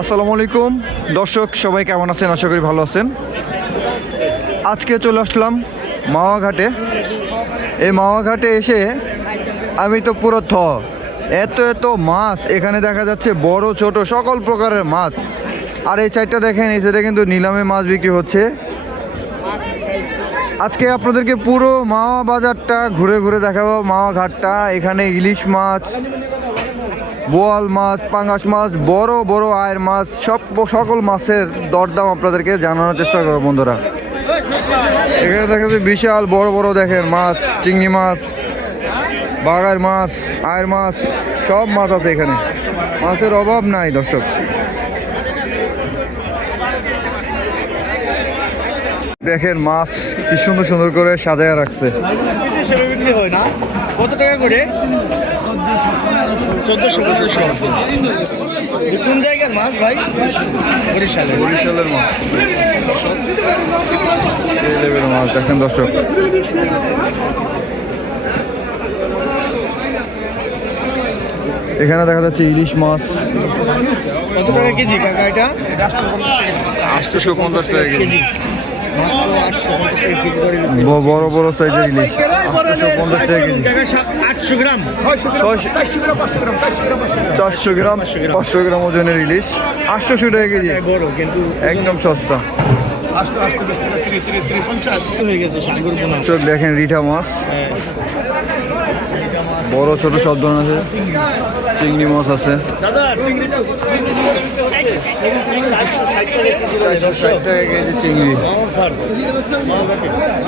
আসসালামু আলাইকুম। দর্শক, সবাই কেমন আছেন? আশা করি ভালো আছেন। আজকে চলে আসলাম মাওয়া ঘাটে এই মাওয়া ঘাটে এসে আমি তো পুরো থ। এত এত মাছ, এখানে দেখা যাচ্ছে বড়, ছোট সকল প্রকারের মাছ। আর এই চারটা দেখেন, এই সাইডে কিন্তু নিলামে মাছ বিক্রি হচ্ছে। আজকে আপনাদেরকে পুরো মাওয়া বাজারটা ঘুরে ঘুরে দেখাবো। মাওয়া ঘাটটা এখানে ইলিশ মাছ বোয়াল মাছ পাঙ্গাস মাছ, বড় বড় আয়ের মাছ, সব সকল মাছের দরদাম আপনাদেরকে জানানোর চেষ্টা করব বন্ধুরা। এখানে দেখা যাচ্ছে বিশাল বড় বড় দেখেন মাছ, চিংড়ি মাছ বাগার মাছ, আয়ের মাছ, সব মাছ আছে এখানে। মাছের অভাব নাই, দর্শক। দেখেন মাছ কি সুন্দর সুন্দর করে সাজায় রাখছে। কত টাকা করে? চোদ্দশো পনেরোশো কোন জায়গার মাছ ভাই? বরিশালে বরিশালের মাছ। এই লেভেলের মাছ দেখেন দর্শক। এখানে দেখা যাচ্ছে ইলিশ মাছ। কত টাকা কেজি? কাকা এটা? আটশোশো পঞ্চাশ টাকা কেজি। মাত্র আটশো। বড় বড় সাইজের ইলিশ। পঞ্চাশ টাকা কেজি। আটশো গ্রাম। চারশো গ্রাম পাঁচশো গ্রাম ওজনের ইলিশ। আটশোশো টাকা কেজি। বড় কিন্তু একদম সস্তা। হয়ে দেখেন রিঠা মাছ। বড় ছোট সব ধরনের আছে। চিংড়ি মাছ আছে। চিংড়ি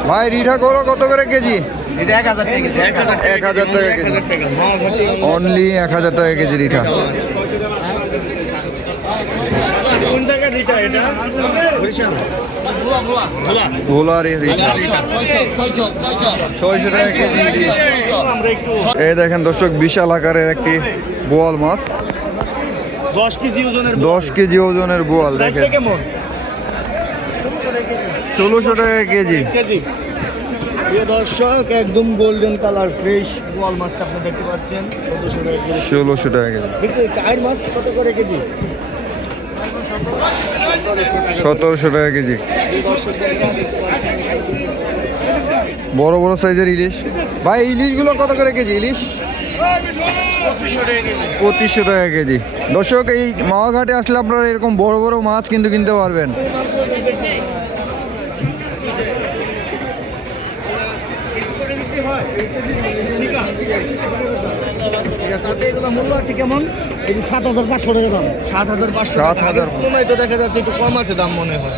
ভাই, রিঠা করো, কত করে কেজি? এক হাজার টাকা কেজি। অনলি এক হাজার টাকা কেজি রিঠা। এই দেখেন দর্শক, বিশাল আকারের একটি বোয়াল মাছ। দশ কেজি ওজনের দশ কেজি ওজনের বোয়াল দেখেন। ষোলোশো টাকা কেজি। কেজি। দর্শক একদম গোল্ডেন কালার ফ্রেশ গোয়াল মাছটা আপনি দেখতে পাচ্ছেন। ষোলোশো টাকা কেজি। চার মাছ কত করে কেজি? সতেরোশো টাকা কেজি। বড় বড় সাইজের ইলিশ। ভাই ইলিশগুলো কত করে কেজি ইলিশ? পঁচিশশো টাকা কেজি। দর্শক এই মাওয়াঘাটে আসলে আপনারা এরকম বড় বড় মাছ কিন্তু কিনতে পারবেন। মূল্য আছে কেমন? সাত হাজার পাঁচশো টাকা দাম। সাত হাজার পাঁচশো। সাত হাজার। তো দেখা যাচ্ছে একটু কম আছে দাম মনে হয়।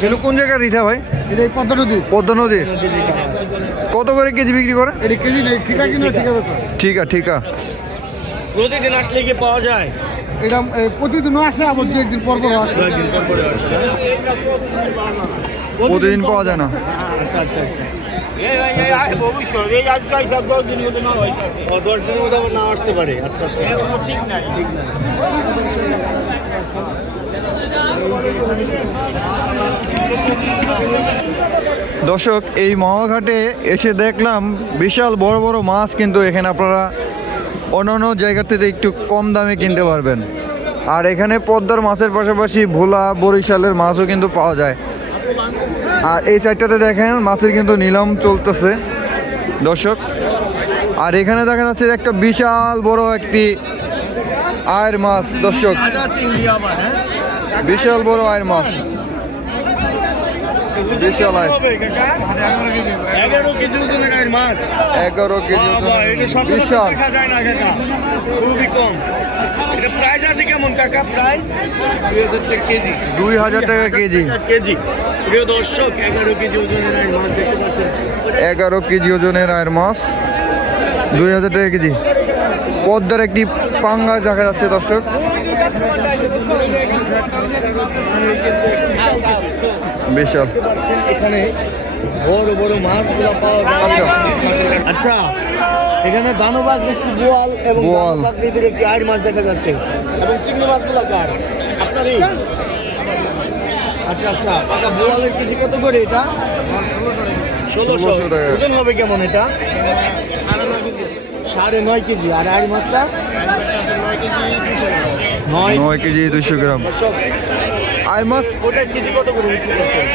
ছিল কোন জায়গার রিঠা ভাই? এটা এই পদ্ম নদী পদ্ম নদীর। কত করে কেজি বিক্রি করে? এটা কেজি নেই। ঠিক আছে না ঠিক আছে ঠিক আছে ঠিক আছে। প্রতিদিন আসলে কি পাওয়া যায়? এটা প্রতিদিনও আসে আবার দু একদিন পর পর আসে। প্রতিদিন পাওয়া যায় না। আচ্ছা আচ্ছা আচ্ছা। দশ দিনের মধ্যে না আসতে পারে। আচ্ছা আচ্ছা। ঠিক না ঠিক না দর্শক, এই মহাঘাটে এসে দেখলাম বিশাল বড় বড় মাছ কিন্তু এখানে আপনারা অন্যান্য জায়গা থেকে একটু কম দামে কিনতে পারবেন। আর এখানে পদ্মার মাছের পাশাপাশি ভোলা, বরিশালের মাছও কিন্তু পাওয়া যায়। আর এই সাইডটাতে দেখেন, মাছের কিন্তু নিলাম চলতেছে। দর্শক, আর এখানে দেখা যাচ্ছে একটা বিশাল বড় একটি আয়ের মাছ। দর্শক বিশাল বড় আয়ের মাছ। বিশাল আয় এগারো কেজি ওজনের মাছ এগারো বিশাল। দেখা যায় না কাকা খুবই কম। এটা প্রাইস আছে কেমন কাকা? প্রাইস দুই হাজার টাকা কেজি। কেজি। প্রিয় দর্শক এগারো কেজি ওজনের গায়ের মাছ দেখতে পাচ্ছেন। এগারো কেজি ওজনের আয়ের মাছ। দুই হাজার টাকা কেজি। পদ্মার একটি পাঙ্গাস দেখা যাচ্ছে দর্শক। বিশাল। এখানে বড় বড় মাছগুলো পাওয়া যায়। আচ্ছা এখানে দানবাগ একটি বোয়াল এবং। দানবাগ নদীর একটি আইর মাছ দেখা যাচ্ছে। এবং চিংড়ি মাছগুলো কার? আপনারই? আচ্ছা আচ্ছা কাকা বোয়ালের কেজি কত করে এটা? ষোলোশো। ওজন হবে কেমন এটা? সাড়ে নয় কেজি। আর আইর মাছটা? নয় নয় কেজি দুশো গ্রাম। আর মাছ ওটা কেজি কত করে বিক্রি করছেন?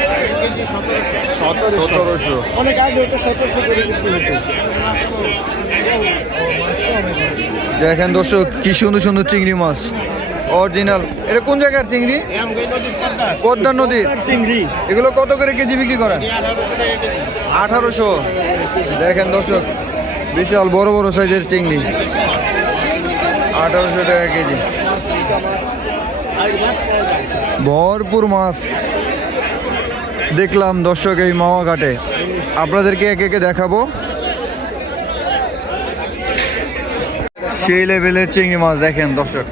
সতেরোশো। সতেরোশো। অনেক আগে ওটা সতেরোশো করে বিক্রি দেখেন দর্শক কি সুন্দর সুন্দর চিংড়ি মাছ। অরিজিনাল। এটা কোন জায়গার চিংড়ি? পদ্মা নদী। চিংড়ি। এগুলো কত করে কেজি বিক্রি করেন? আঠারোশো। দেখেন দর্শক বিশাল বড় বড় সাইজের চিংড়ি। আঠারোশো টাকা কেজি। ভরপুর মাছ। দেখলাম দর্শক এই মাওয়া ঘাটে। আপনাদেরকে একে একে দেখাবো। সেই লেভেলের চিংড়ি মাছ দেখেন দর্শক।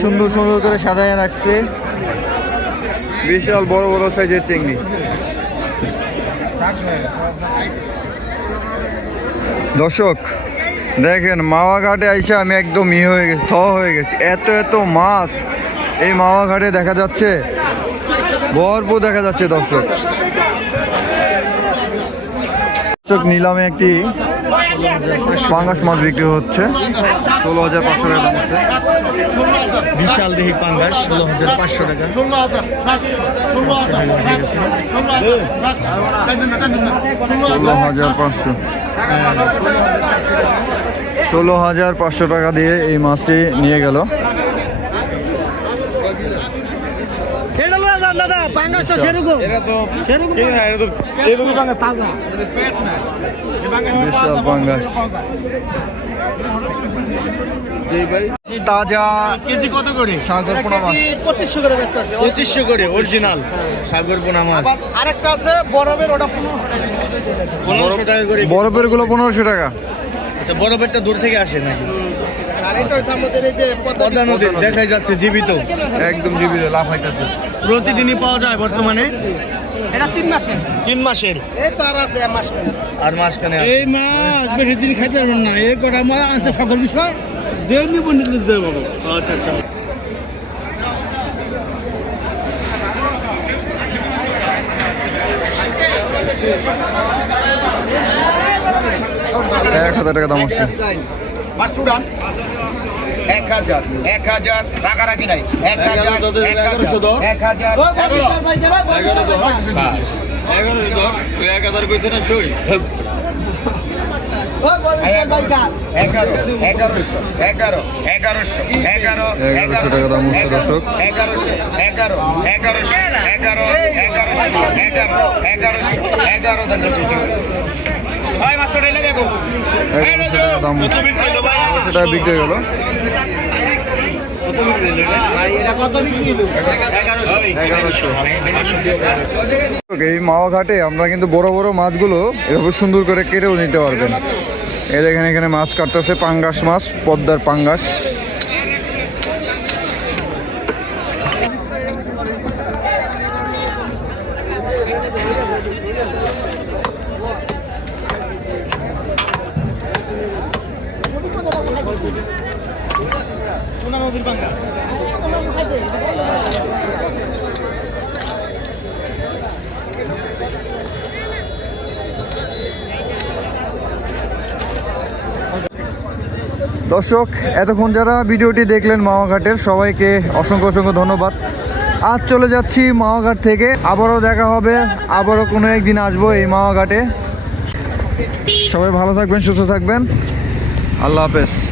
সুন্দর সুন্দর করে সাজায় রাখছে। বিশাল বড় বড় সাইজের চিংড়ি। দর্শক দেখেন মাওয়া ঘাটে আইসা আমি একদম ই হয়ে গেছি, থ হয়ে গেছি। এত এত মাছ এই মাওয়া ঘাটে দেখা যাচ্ছে। ভরপুর দেখা যাচ্ছে, দর্শক। দর্শক, নিলামে একটি পাঙ্গাস মাছ বিক্রি হচ্ছে। ষোলো হাজার পাঁচশো টাকা বিশাল দেহি পাঙ্গাস ষোলো হাজার পাঁচশো টাকা। ষোলো হাজার পাঁচশো। ষোলো হাজার পাঁচশো টাকা দিয়ে এই মাছটি নিয়ে টানেন পাঙ্গাস তাজা কেজি কত করে? সাগর পোনা মাছ। পঁচিশশো করে ব্যস্ত আছে। পঁচিশশো করে অরিজিনাল সাগর পোনা মাছ। আরেকটা আছে বরফের ওটা পনেরোশো টাকা করে বরফেরগুলো পনেরোশো টাকা। আচ্ছা বরফেরটা দূর থেকে আসে নাকি? আর পদ্মা নদী। দেখাই যাচ্ছে জীবিত। একদম জীবিত লাভ প্রতিদিনই পাওয়া যায় বর্তমানে? এটা তিন মাসের। তিন মাসের? এই তো আর আছে মাস আর মাসখানে এই মাছ বেশি দিন খাইতে পারবেন না। এই কটা মাছ আনতে সকল বিষয়। দেবনি পণ্ডিত দেবো আচ্ছা আচ্ছা। এক হাজার টাকা দাম হচ্ছে এক হাজার এক হাজার টাকা রাখি নাই। এক হাজার এক হাজার এক হাজার এগারো। এগারো এগারোশো এগারো এগারোশো এগারো এগারোশো টাকা দাম হচ্ছে দর্শক। এগারোশো এগারো এগারোশো এগারো এগারোশো এগারো এগারোশো এগারো মাছ করে লেগে গো এগারোশো টাকা দাম এগারোশো বিক্রি হয়ে এগারোশো এই মাওয়া ঘাটে আমরা কিন্তু বড় বড় মাছগুলো এভাবে সুন্দর করে কেটেও নিতে পারবেন। এই দেখেন এখানে মাছ কাটতেছে, পাঙ্গাস মাছ, পদ্মার পাঙ্গাস। দর্শক, এতক্ষণ যারা ভিডিওটি দেখলেন মাওয়াঘাটের সবাইকে অসংখ্য অসংখ্য ধন্যবাদ। আজ চলে যাচ্ছি মাওয়াঘাট থেকে। আবারও দেখা হবে, আবারও কোনো একদিন আসব এই মাওয়াঘাটে সবাই ভালো থাকবেন, সুস্থ থাকবেন। আল্লাহ হাফেজ।